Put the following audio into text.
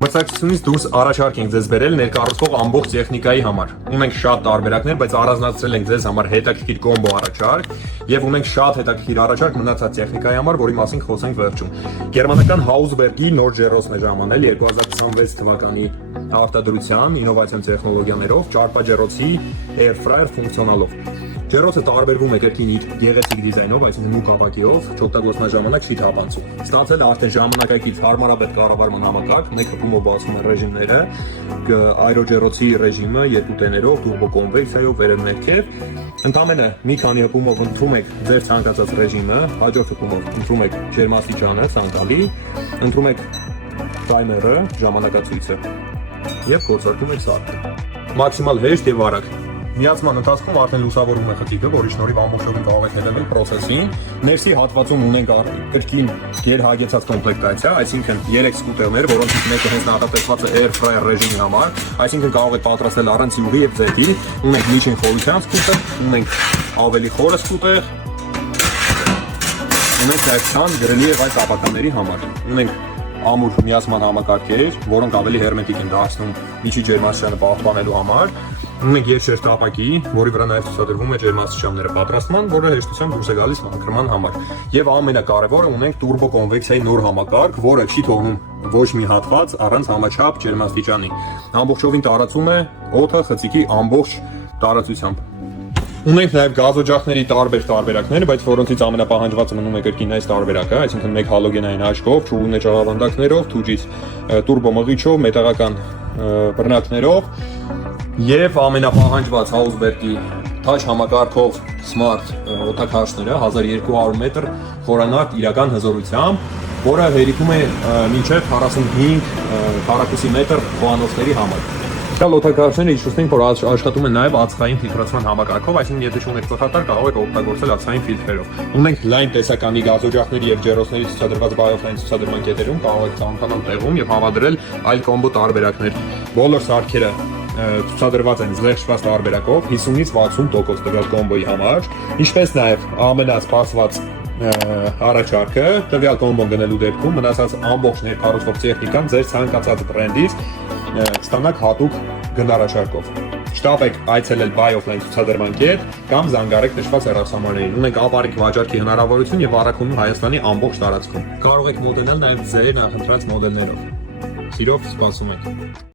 Մրցակցությունից դուրս առաջարկ ենք ձեզ բերել ներկառուցվող ամբողջ տեխնիկայի համար։ Ունենք շատ տարբերակներ, բայց առանձնացրել ենք ձեզ համար հետաքրքիր կոմբո առաջարկ եւ ունենք շատ հետաքրքիր առաջարկ մնացած տեխնիկայի համար, որի մասին խոսենք վերջում։ Գերմանական Hausberg-ի նոր ջեռոցն է ժամանել 2026 թվականի արտադրության, ինովացիոն տեխնոլոգիաներով, ճարպաջեռոցի air fryer ֆունկցիոնալով։ Ջեռոցը տարբերվում է կրկին իր գեղեցիկ դիզայնով, այսինքն մուգ ապակիով, չօգտագործման ժամանակ չի թափանցում։ Ստացել է արդեն ժամանակակից հարմարավետ կառավարման համակարգ, մեկ հպումով բացվում են ռեժիմները, այրոջեռոցի ռեժիմը 2 տեներով, տուրբո կոնվեկցիայով, վերև ներքև։ Ընդամենը մի քանի հպումով ընտրում եք ձեր ցանկացած ռեժիմը, հաջորդ հպումով ընտրում եք ջերմաստիճանը, ցանկալի, ընտրում եք տայմերը, ժամանակացույցը եւ գործարկում եք սարքը։ Մաքսիմալ հեշտ եւ արագ։ Միացման ընթացքում արդեն լուսավորվում է խցիկը, որի շնորհիվ ամբողջովին կարող եք հետևել process-ին։ Ներսի հատվածում ունենք կրկին գերհագեցած կոմպլեկտացիա, այսինքն 3 սկուտերներ, որոնցից մեկը հենց նախատեսված է air fryer ռեժիմի համար, այսինքն կարող եք պատրաստել առանց յուղի եւ ձեթի։ Ունենք միջին խորության սկուտեր, ունենք ավելի խորը սկուտեր, ունենք այդքան գրելի եւ այս ապականների համար։ Ունենք ամուր միացման համակարգեր, որոնք ավելի հերմետիկ են դարձնում միջի ջերմաստիճանը պահպանելու համար։ Ունենք երկշերտ ապակի, որի վրա նաև ցուցադրվում է ջերմաստիճանները պատրաստման, որը հեշտությամբ դուրս է գալիս մաքրման համար։ Եվ ամենակարևորը ունենք տուրբո կոնվեկցիայի նոր համակարգ, որը չի թողնում ոչ մի հատված առանց համաչափ ջերմաստիճանի։ Ամբողջովին տարածում է օդը խցիկի ամբողջ տարածությամբ։ Ունենք նաև գազօջախների տարբեր տարբերակներ, բայց որոնցից ամենապահանջվածը մնում է կրկին այս տարբերակը, այսինքն մեկ հալոգենային աչքով, չուգնե ճաղավանդակներով, թուջից տուրբո մղիչով, մետաղական բռնակներով եւ ամենապահանջված Hausberg-ի թաչ համակարգով smart օդակարգերը 1200 մետր խորանարդ իրական հզորությամբ, որը հերիքում է մինչև 45 քառակուսի մետր խոհանոցների համար։ Շալ օդակարգերը իշխեցնենք, որ աշխատում են նաև ածխային ֆիլտրացման համակարգով, այսինքն եթե չունեք ծխատար, կարող եք օգտագործել ածխային ֆիլտրերով։ Ունենք լայն տեսականի գազօջախների եւ ջեռոցների ցուցադրված բայոֆլայն ցուցադրման կետերում, կարող եք ցանկանալ տեղում եւ համադրել այլ կոմբո տարբերակներ։ Բոլոր սարքերը ցուցադրված են զեղչված տարբերակով 50-ից 60% տվյալ կոմբոյի համար, ինչպես նաև ամենասպասված առաջարկը տվյալ կոմբոն գնելու դեպքում մնացած ամբողջ ներկառուցվող տեխնիկան ձեր ցանկացած բրենդից կստանաք հատուկ գնարաշարքով։ Շտապեք այցելել BuyOffline ցուցադրման կետ կամ զանգարեք նշված հեռախոսահամարներին։ Ունենք ապարիկ վաճառքի հնարավորություն եւ առաքումում Հայաստանի ամբողջ տարածքում։ Կարող եք մոտենալ նաեւ ձեր նախընտրած մոդելներով։ Սիրով սպասում ենք։